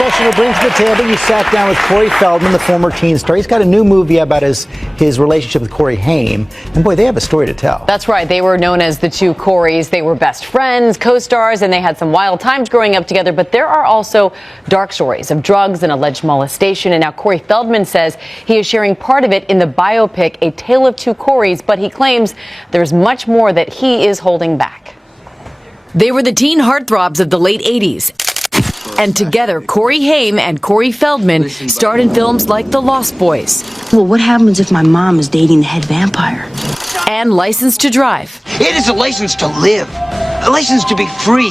discussion to bring to the table. You sat down with Corey Feldman, the former teen star. He's got a new movie about his relationship with Corey Haim. And boy, they have a story to tell. That's right. They were known as the two Coreys. They were best friends, co-stars, and they had some wild times growing up together. But there are also dark stories of drugs and alleged molestation. And now Corey Feldman says he is sharing part of it in the biopic, A Tale of Two Coreys. But he claims there's much more that he is holding back. They were the teen heartthrobs of the late 80s. And together, Corey Haim and Corey Feldman starred in films like The Lost Boys. Well, what happens if my mom is dating the head vampire? And License to Drive. It is a license to live, a license to be free.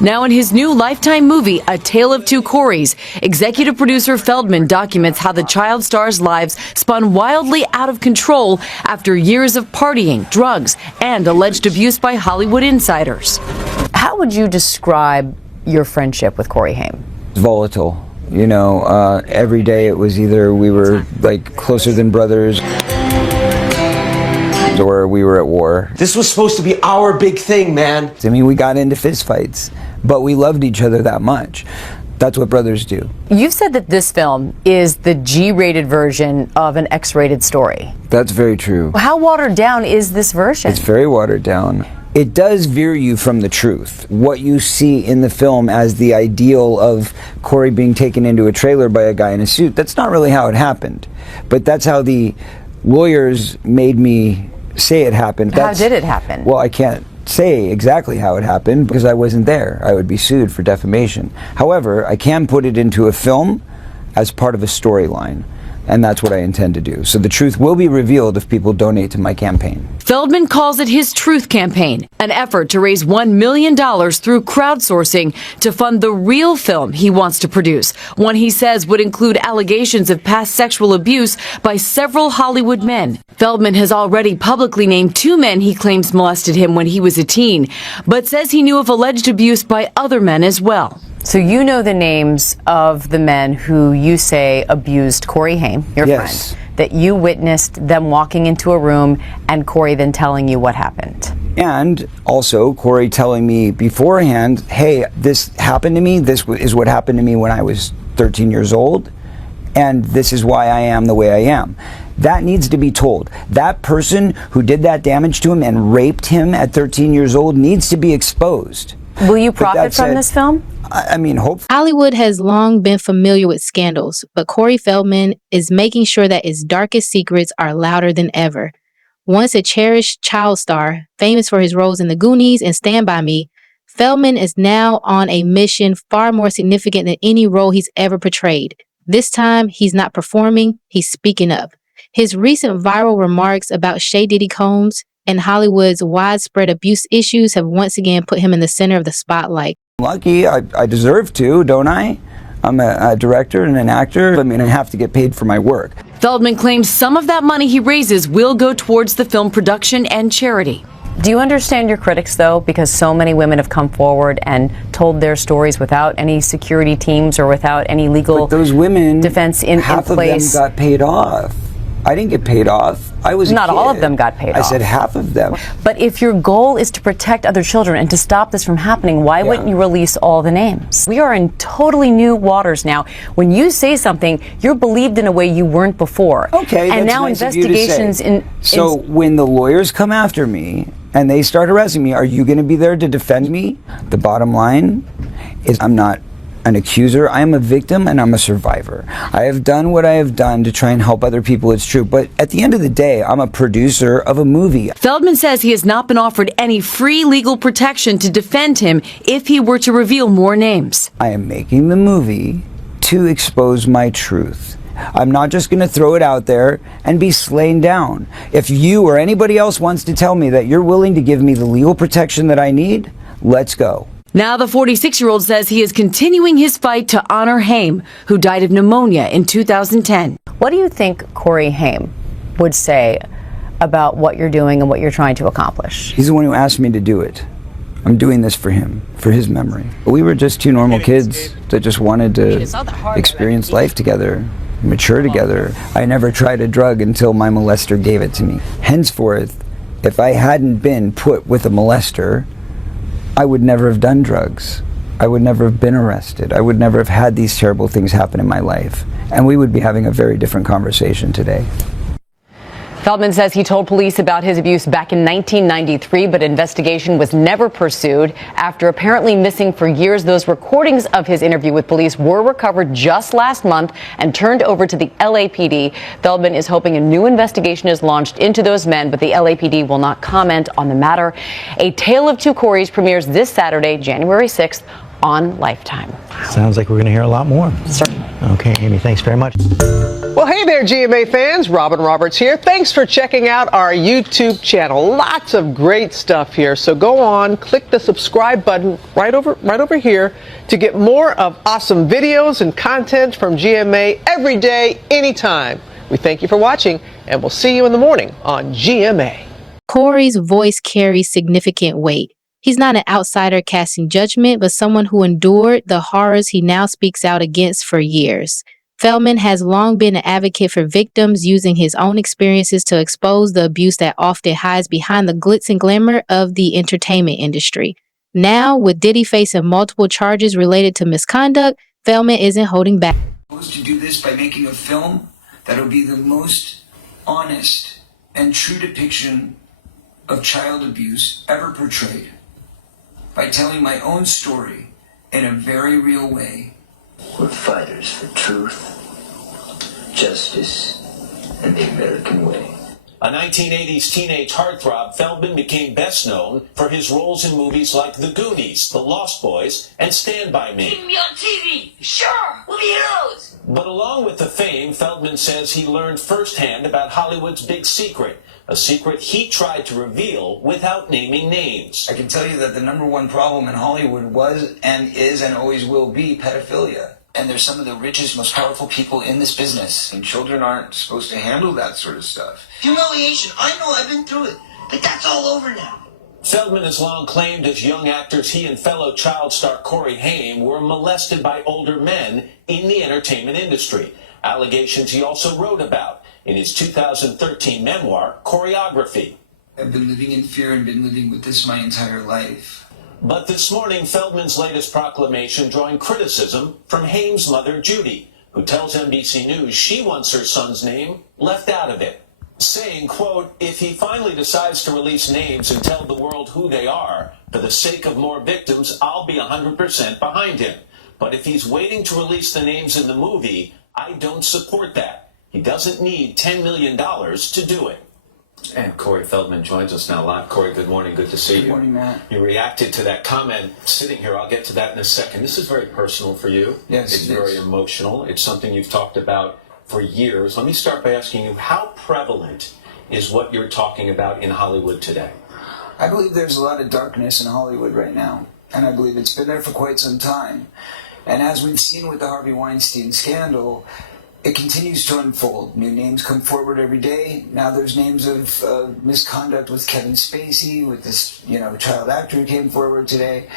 Now in his new Lifetime movie, A Tale of Two Coreys, executive producer Feldman documents how the child star's lives spun wildly out of control after years of partying, drugs, and alleged abuse by Hollywood insiders. How would you describe your friendship with Corey Haim? Volatile. You know, every day it was either we were like closer than brothers or we were at war. This was supposed to be our big thing, man. I mean, we got into fistfights, but we loved each other that much. That's what brothers do. You've said that this film is the G-rated version of an X-rated story. That's very true. How watered down is this version? It's very watered down. It does veer you from the truth. What you see in the film as the ideal of Corey being taken into a trailer by a guy in a suit, that's not really how it happened. But that's how the lawyers made me say it happened. How did it happen? Well, I can't say exactly how it happened because I wasn't there. I would be sued for defamation. However, I can put it into a film as part of a storyline. And that's what I intend to do. So the truth will be revealed if people donate to my campaign. Feldman calls it his Truth Campaign, an effort to raise $1 million through crowdsourcing to fund the real film he wants to produce, one he says would include allegations of past sexual abuse by several Hollywood men. Feldman has already publicly named two men he claims molested him when he was a teen, but says he knew of alleged abuse by other men as well. So you know the names of the men who you say abused Corey Haim, your Yes. friend, that you witnessed them walking into a room and Corey then telling you what happened. And also Corey telling me beforehand, hey, this happened to me. This is what happened to me when I was 13 years old. And this is why I am the way I am. That needs to be told. That person who did that damage to him and raped him at 13 years old needs to be exposed. Will you profit from this film? I mean, hopefully. Hollywood has long been familiar with scandals, but Corey Feldman is making sure that its darkest secrets are louder than ever. Once a cherished child star, famous for his roles in The Goonies and Stand By Me, Feldman is now on a mission far more significant than any role he's ever portrayed. This time, he's not performing, he's speaking up. His recent viral remarks about Shay Diddy Combs and Hollywood's widespread abuse issues have once again put him in the center of the spotlight. Lucky, I deserve to, don't I? I'm a director and an actor. I mean, I have to get paid for my work. Feldman claims some of that money he raises will go towards the film production and charity. Do you understand your critics, though? Because so many women have come forward and told their stories without any security teams or without any legal But those women, defense in half place. of them got paid off. I didn't get paid off. I was Not a kid. all of them got paid off. I said half of them. But if your goal is to protect other children and to stop this from happening, why wouldn't you release all the names? We are in totally new waters now. When you say something, you're believed in a way you weren't before. Okay, and that's now nice of you to investigations say. So when the lawyers come after me and they start arresting me, are you going to be there to defend me? The bottom line is I'm not an accuser. I am a victim and I'm a survivor. I have done what I have done to try and help other people. It's true. But at the end of the day, I'm a producer of a movie. Feldman says he has not been offered any free legal protection to defend him if he were to reveal more names. I am making the movie to expose my truth. I'm not just going to throw it out there and be slain down. If you or anybody else wants to tell me that you're willing to give me the legal protection that I need, let's go. Now the 46-year-old says he is continuing his fight to honor Haim, who died of pneumonia in 2010. What do you think Corey Haim would say about what you're doing and what you're trying to accomplish? He's the one who asked me to do it. I'm doing this for him, for his memory. We were just two normal kids that just wanted to experience life together, mature together. I never tried a drug until my molester gave it to me. Henceforth, if I hadn't been put with a molester, I would never have done drugs. I would never have been arrested. I would never have had these terrible things happen in my life. And we would be having a very different conversation today. Feldman says he told police about his abuse back in 1993, but investigation was never pursued. After apparently missing for years, those recordings of his interview with police were recovered just last month and turned over to the LAPD. Feldman is hoping a new investigation is launched into those men, but the LAPD will not comment on the matter. A Tale of Two Coreys premieres this Saturday, January 6th, on Lifetime. Sounds like we're going to hear a lot more. Certainly. Okay, Amy, thanks very much. Well, hey there, GMA fans. Robin Roberts here. Thanks for checking out our YouTube channel. Lots of great stuff here. So go on, click the subscribe button right over here to get more of awesome videos and content from GMA every day, anytime. We thank you for watching, and we'll see you in the morning on GMA. Corey's voice carries significant weight. He's not an outsider casting judgment, but someone who endured the horrors he now speaks out against for years. Feldman has long been an advocate for victims, using his own experiences to expose the abuse that often hides behind the glitz and glamour of the entertainment industry. Now, with Diddy facing multiple charges related to misconduct, Feldman isn't holding back. To do this by making a film that'll be the most honest and true depiction of child abuse ever portrayed, by telling my own story in a very real way. We're fighters for truth, justice, and the American way. A 1980s teenage heartthrob, Feldman became best known for his roles in movies like The Goonies, The Lost Boys, and Stand By Me. See me on TV! Sure, we'll be heroes! But along with the fame, Feldman says he learned firsthand about Hollywood's big secret, a secret he tried to reveal without naming names. I can tell you that the number one problem in Hollywood was and is and always will be pedophilia. And they're some of the richest, most powerful people in this business. And children aren't supposed to handle that sort of stuff. Humiliation, I know, I've been through it. But that's all over now. Feldman has long claimed as young actors he and fellow child star Corey Haim were molested by older men in the entertainment industry. Allegations he also wrote about in his 2013 memoir, Choreography. I've been living in fear and been living with this my entire life. But this morning, Feldman's latest proclamation drawing criticism from Haim's mother, Judy, who tells NBC News she wants her son's name left out of it, saying, quote, if he finally decides to release names and tell the world who they are, for the sake of more victims, I'll be 100% behind him. But if he's waiting to release the names in the movie, I don't support that. He doesn't need $10 million to do it. And Corey Feldman joins us now live. Corey, good morning. Good to see you. Good morning, Matt. You reacted to that comment sitting here. I'll get to that in a second. This is very personal for you. Yes, it's very emotional. It's something you've talked about for years. Let me start by asking you, how prevalent is what you're talking about in Hollywood today? I believe there's a lot of darkness in Hollywood right now, and I believe it's been there for quite some time. And as we've seen with the Harvey Weinstein scandal, it continues to unfold. New names come forward every day. Now there's names of misconduct with Kevin Spacey, with this, child actor who came forward today.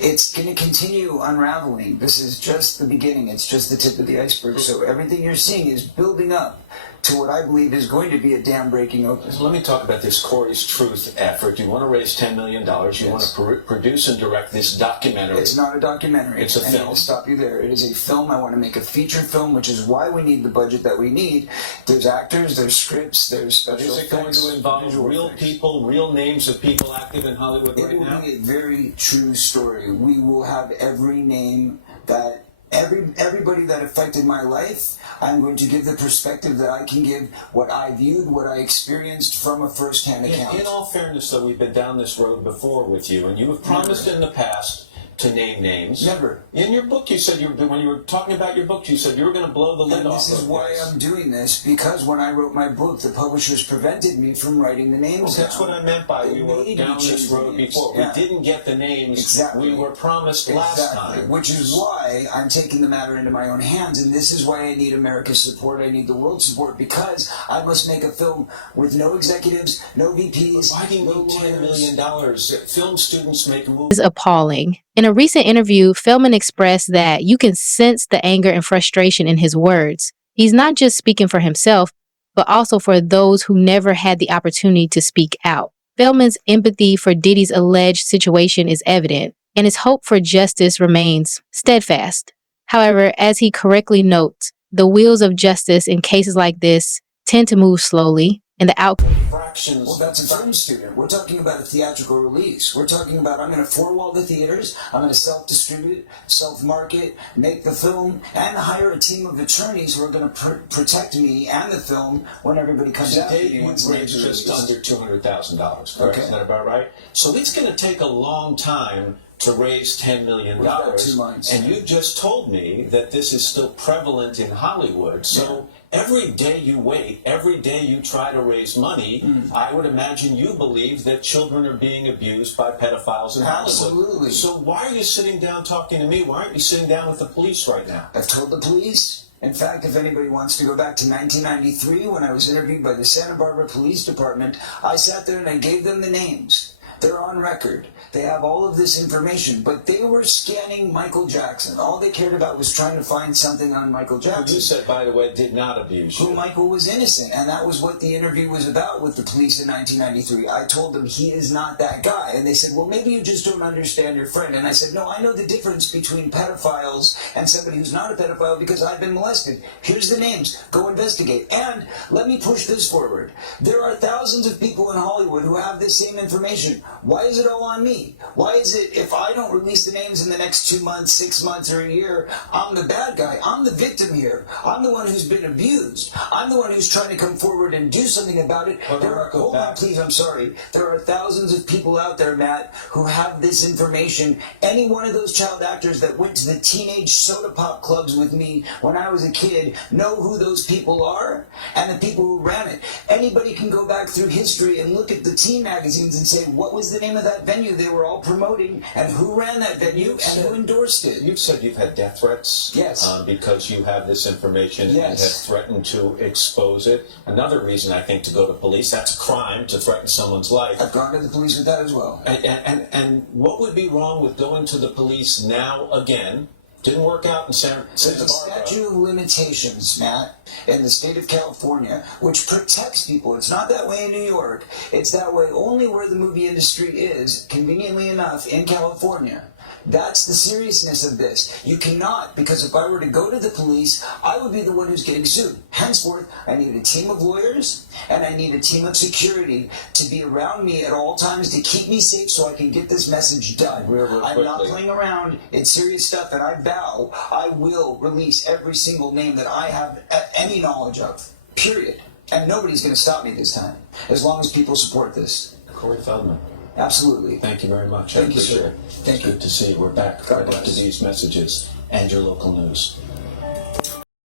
It's going to continue unraveling. This is just the beginning. It's just the tip of the iceberg. So everything you're seeing is building up to what I believe is going to be a dam breaking open. So let me talk about this Corey's Truth effort. You want to raise $10 million. You want to produce and direct this documentary. It's not a documentary. It's a film. I need to stop you there. It is a film. I want to make a feature film, which is why we need the budget that we need. There's actors, there's scripts, there's special effects. Is it going to involve real people, real names of people active in Hollywood right now? It will be a very true story. We will have every name that everybody that affected my life. I'm going to give the perspective that I can give, what I viewed, what I experienced from a first-hand account. In all fairness, though, we've been down this road before with you, and you have promised in the past to name names. Never. In your book, you said when you were talking about your book, you said you were going to blow the lid off. This is why I'm doing this, because when I wrote my book, the publishers prevented me from writing the names down. That's what I meant by we were down this road before. Yeah. We didn't get the names we were promised last time. Which is why I'm taking the matter into my own hands, and this is why I need America's support, I need the world's support, because I must make a film with no executives, no VPs. Why do you need $10 million? Film students make movies. Is appalling. In a recent interview, Feldman expressed that you can sense the anger and frustration in his words. He's not just speaking for himself, but also for those who never had the opportunity to speak out. Feldman's empathy for Diddy's alleged situation is evident. and his hope for justice remains steadfast. However, as he correctly notes, the wheels of justice in cases like this tend to move slowly, and the outcome. Well, that's a film student. We're talking about a theatrical release. We're talking about I'm going to four-wall the theaters, I'm going to self-distribute, self-market, make the film, and hire a team of attorneys who are going to protect me and the film when everybody comes out. Today, you raised just under $200,000, correct? Isn't that about right? So it's going to take a long time to raise $10 million. About 2 months. And you just told me that this is still prevalent in Hollywood. So every day you wait, every day you try to raise money, I would imagine you believe that children are being abused by pedophiles in Hollywood. Absolutely. So why are you sitting down talking to me? Why aren't you sitting down with the police right now? I've told the police. In fact, if anybody wants to go back to 1993 when I was interviewed by the Santa Barbara Police Department, I sat there and I gave them the names. They're on record. They have all of this information, but they were scanning Michael Jackson. All they cared about was trying to find something on Michael Jackson. You said, by the way, did not abuse you. Who Michael was innocent, and that was what the interview was about with the police in 1993. I told them he is not that guy, and they said, well, maybe you just don't understand your friend. And I said, no, I know the difference between pedophiles and somebody who's not a pedophile because I've been molested. Here's the names. Go investigate. And let me push this forward. There are thousands of people in Hollywood who have this same information. Why is it all on me? Why is it if I don't release the names in the next 2 months, 6 months, or a year, I'm the bad guy? I'm the victim here. I'm the one who's been abused. I'm the one who's trying to come forward and do something about it. Hold on, please, I'm sorry. There are thousands of people out there, Matt, who have this information. Any one of those child actors that went to the teenage soda pop clubs with me when I was a kid know who those people are and the people who ran it. Anybody can go back through history and look at the teen magazines and say, what was the name of that venue they were all promoting and who ran that venue and who endorsed it? You've said you've had death threats. Yes. Because you have this information and have threatened to expose it. Another reason, I think, to go to police, that's a crime, to threaten someone's life. I've gone to the police with that as well. And what would be wrong with going to the police now again? Didn't work out in Santa Barbara. There's a statute of limitations, Matt, in the state of California, which protects people. It's not that way in New York. It's that way only where the movie industry is, conveniently enough, in California. That's the seriousness of this. You cannot, because if I were to go to the police, I would be the one who's getting sued. Henceforth, I need a team of lawyers, and I need a team of security to be around me at all times to keep me safe so I can get this message done. I'm not playing around. It's serious stuff, and I vow I will release every single name that I have any knowledge of, period. And nobody's going to stop me this time, as long as people support this. Corey Feldman. Absolutely. Thank you very much. Thank you, sir. Thank you. Good to see you. We're back right after these messages and your local news.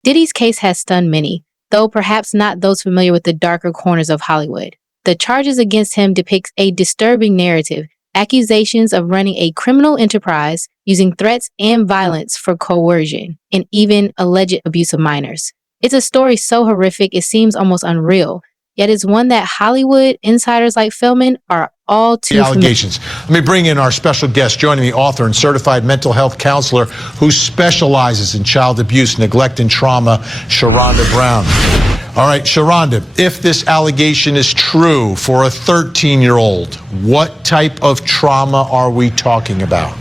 Diddy's case has stunned many, though perhaps not those familiar with the darker corners of Hollywood. The charges against him depict a disturbing narrative, accusations of running a criminal enterprise, using threats and violence for coercion, and even alleged abuse of minors. It's a story so horrific it seems almost unreal, yet it's one that Hollywood insiders like Feldman are all too allegations. Let me bring in our special guest, joining me, author and certified mental health counselor who specializes in child abuse, neglect, and trauma, Sharonda Brown. All right, Sharonda, if this allegation is true for a 13-year-old, what type of trauma are we talking about?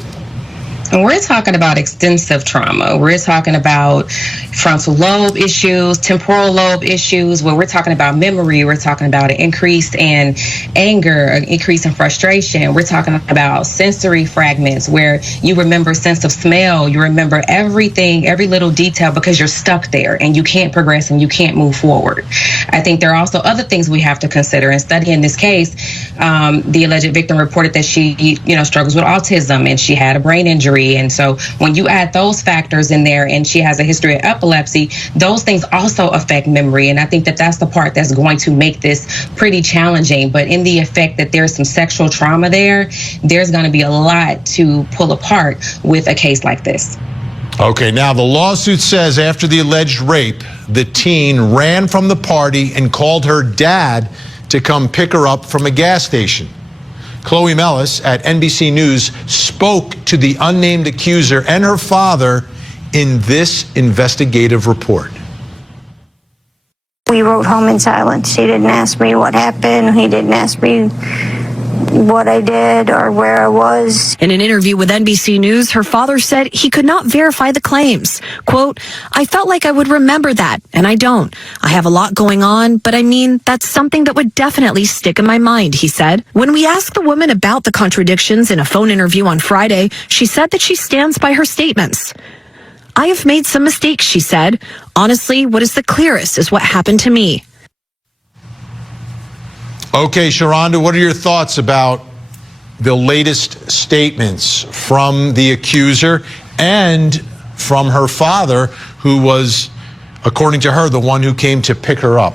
We're talking about extensive trauma. We're talking about frontal lobe issues, temporal lobe issues, where we're talking about memory. We're talking about an increase in anger, an increase in frustration. We're talking about sensory fragments where you remember sense of smell. You remember everything, every little detail because you're stuck there and you can't progress and you can't move forward. I think there are also other things we have to consider. In studying this case, the alleged victim reported that she, struggles with autism and she had a brain injury. And so when you add those factors in there and she has a history of epilepsy, those things also affect memory. And I think that that's the part that's going to make this pretty challenging. But in the effect that there's some sexual trauma there, there's going to be a lot to pull apart with a case like this. Okay, now the lawsuit says after the alleged rape, the teen ran from the party and called her dad to come pick her up from a gas station. Chloe Mellis at NBC News spoke to the unnamed accuser and her father in this investigative report. We rode home in silence. He didn't ask me what happened. He didn't ask me what I did or where I was. In an interview with NBC News, her father said he could not verify the claims. Quote, I felt like I would remember that, and I don't. I have a lot going on, but I mean, that's something that would definitely stick in my mind, he said. When we asked the woman about the contradictions in a phone interview on Friday, she said that she stands by her statements. I have made some mistakes, she said. Honestly, what is the clearest is what happened to me. Okay, Sharonda, what are your thoughts about the latest statements from the accuser and from her father, who was, according to her, the one who came to pick her up?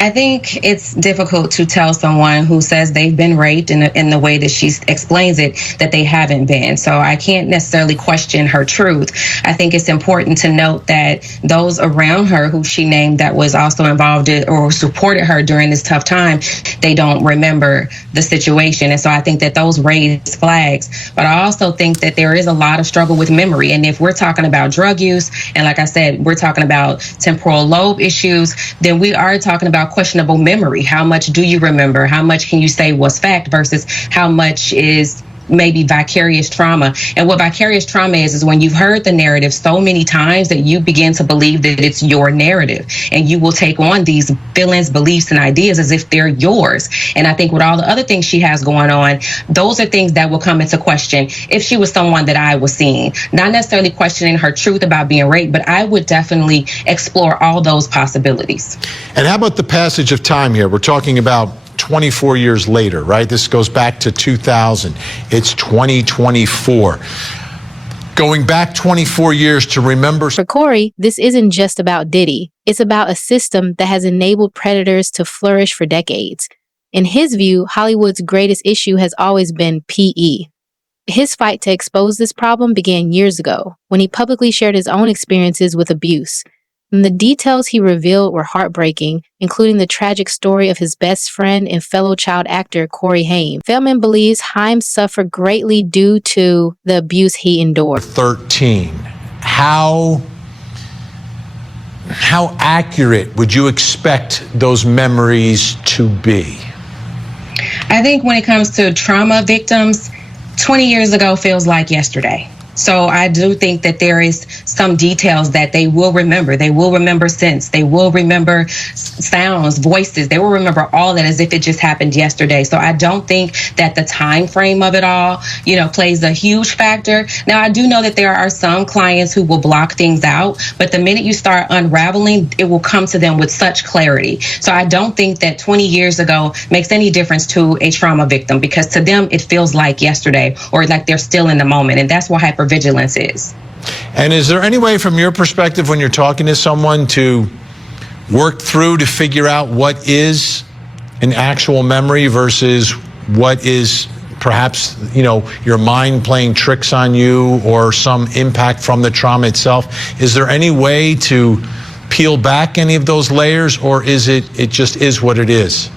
I think it's difficult to tell someone who says they've been raped in the way that she explains it that they haven't been. So I can't necessarily question her truth. I think it's important to note that those around her who she named that was also involved in or supported her during this tough time, they don't remember the situation. And so I think that those raise flags. But I also think that there is a lot of struggle with memory. And if we're talking about drug use, and like I said, we're talking about temporal lobe issues, then we are talking about questionable memory. How much do you remember? How much can you say was fact versus how much is maybe vicarious trauma? And what vicarious trauma is when you've heard the narrative so many times that you begin to believe that it's your narrative, and you will take on these feelings, beliefs, and ideas as if they're yours. And I think with all the other things she has going on, those are things that will come into question if she was someone that I was seeing. Not necessarily questioning her truth about being raped, but I would definitely explore all those possibilities. And how about the passage of time here? We're talking about 24 years later, right? This goes back to 2000. It's 2024. Going back 24 years to remember. For Corey, this isn't just about Diddy. It's about a system that has enabled predators to flourish for decades. In his view, Hollywood's greatest issue has always been PE. His fight to expose this problem began years ago, when he publicly shared his own experiences with abuse. And the details he revealed were heartbreaking, including the tragic story of his best friend and fellow child actor Corey Haim. Feldman believes Haim suffered greatly due to the abuse he endured. 13. How accurate would you expect those memories to be? I think when it comes to trauma victims, 20 years ago feels like yesterday. So I do think that there is some details that they will remember. They will remember scents. They will remember sounds, voices. They will remember all that as if it just happened yesterday. So I don't think that the time frame of it all, plays a huge factor. Now, I do know that there are some clients who will block things out, but the minute you start unraveling, it will come to them with such clarity. So I don't think that 20 years ago makes any difference to a trauma victim, because to them, it feels like yesterday or like they're still in the moment. And that's what hypervigilance is. And is there any way from your perspective when you're talking to someone to work through to figure out what is an actual memory versus what is perhaps, your mind playing tricks on you or some impact from the trauma itself? Is there any way to peel back any of those layers, or is it just is what it is?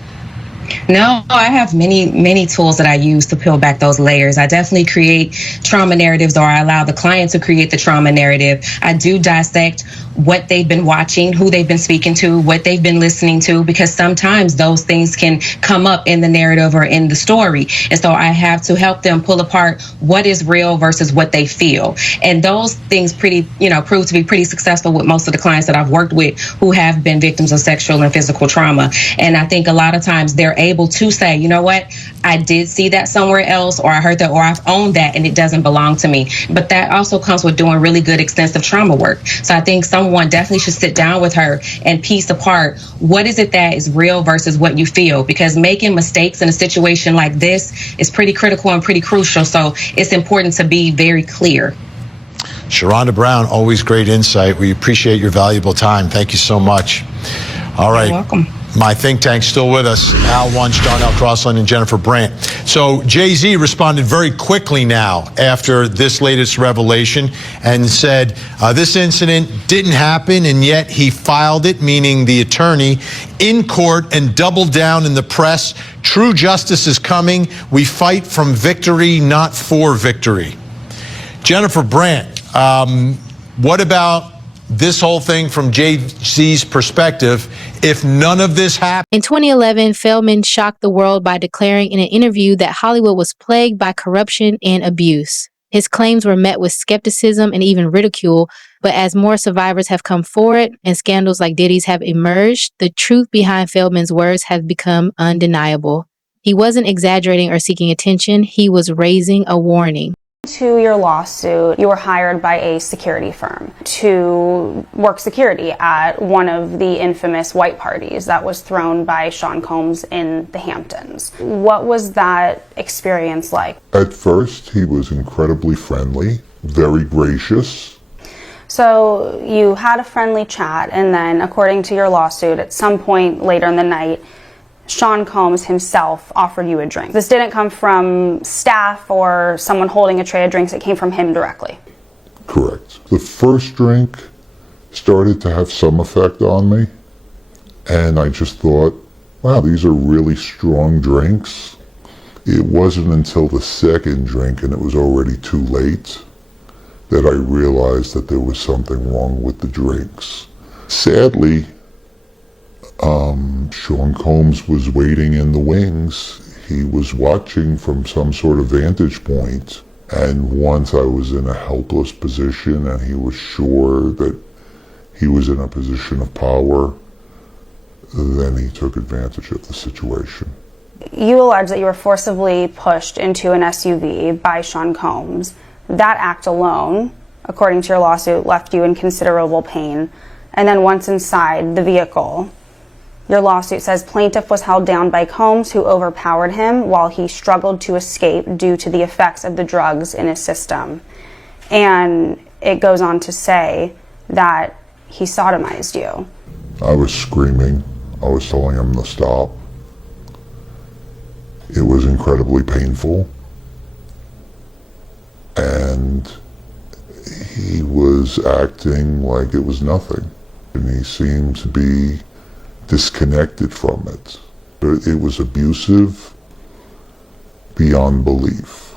No, I have many tools that I use to peel back those layers. I definitely create trauma narratives, or I allow the client to create the trauma narrative. I do dissect what they've been watching, who they've been speaking to, what they've been listening to, because sometimes those things can come up in the narrative or in the story. And so I have to help them pull apart what is real versus what they feel. And those things prove to be pretty successful with most of the clients that I've worked with who have been victims of sexual and physical trauma. And I think a lot of times they're able to say, you know what, I did see that somewhere else, or I heard that, or I've owned that and it doesn't belong to me. But that also comes with doing really good extensive trauma work. So I think someone definitely should sit down with her and piece apart what is it that is real versus what you feel, because making mistakes in a situation like this is pretty critical and pretty crucial. So it's important to be very clear. Sharonda Brown, always great insight. We appreciate your valuable time. Thank you so much. All right. You're welcome. My think tank's still with us. Al Wunsch, Darnell Crossland, and Jennifer Brandt. So Jay-Z responded very quickly now after this latest revelation and said this incident didn't happen, and yet he filed it, meaning the attorney, in court and doubled down in the press. True justice is coming. We fight from victory, not for victory. Jennifer Brandt, what about this whole thing from Jay-Z's perspective, if none of this happened. In 2011, Feldman shocked the world by declaring in an interview that Hollywood was plagued by corruption and abuse. His claims were met with skepticism and even ridicule, but as more survivors have come forward and scandals like Diddy's have emerged, the truth behind Feldman's words has become undeniable. He wasn't exaggerating or seeking attention, he was raising a warning. To your lawsuit, you were hired by a security firm to work security at one of the infamous white parties that was thrown by Sean Combs in the Hamptons. What was that experience like? At first, he was incredibly friendly, very gracious. So you had a friendly chat, and then, according to your lawsuit, at some point later in the night, Sean Combs himself offered you a drink. This didn't come from staff or someone holding a tray of drinks, it came from him directly. Correct. The first drink started to have some effect on me, and I just thought, wow, these are really strong drinks. It wasn't until the second drink, and it was already too late, that I realized that there was something wrong with the drinks. Sadly, Sean Combs was waiting in the wings. He was watching from some sort of vantage point. And once I was in a helpless position and he was sure that he was in a position of power, then he took advantage of the situation. You allege that you were forcibly pushed into an SUV by Sean Combs. That act alone, according to your lawsuit, left you in considerable pain. And then once inside the vehicle, your lawsuit says plaintiff was held down by Combs, who overpowered him while he struggled to escape due to the effects of the drugs in his system. And it goes on to say that he sodomized you. I was screaming. I was telling him to stop. It was incredibly painful. And he was acting like it was nothing. And he seemed to be disconnected from it. It was abusive beyond belief.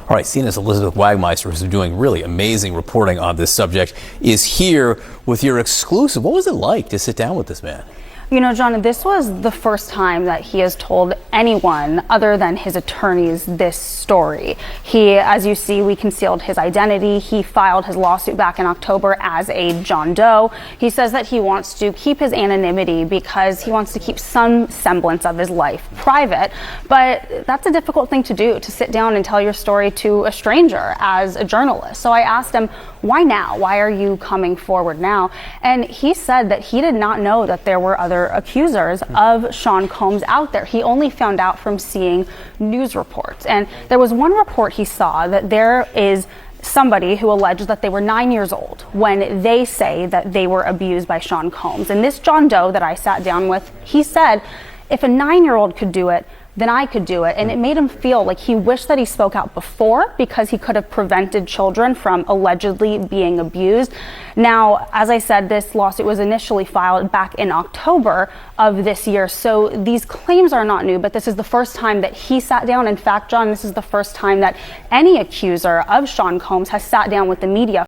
All right, CNN's Elizabeth Wagmeister, who's doing really amazing reporting on this subject, is here with your exclusive. What was it like to sit down with this man? You know, John, this was the first time that he has told anyone other than his attorneys this story. He, as you see, we concealed his identity. He filed his lawsuit back in October as a John Doe. He says that he wants to keep his anonymity because he wants to keep some semblance of his life private. But that's a difficult thing to do, to sit down and tell your story to a stranger as a journalist. So I asked him, why now? Why are you coming forward now? And he said that he did not know that there were other accusers of Sean Combs out there. He only found out from seeing news reports. And there was one report he saw that there is somebody who alleged that they were 9 years old when they say that they were abused by Sean Combs. And this John Doe that I sat down with, he said, if a 9-year-old could do it, then I could do it. And it made him feel like he wished that he spoke out before because he could have prevented children from allegedly being abused. Now, as I said, this lawsuit was initially filed back in October of this year. So these claims are not new, but this is the first time that he sat down. In fact, John, this is the first time that any accuser of Sean Combs has sat down with the media.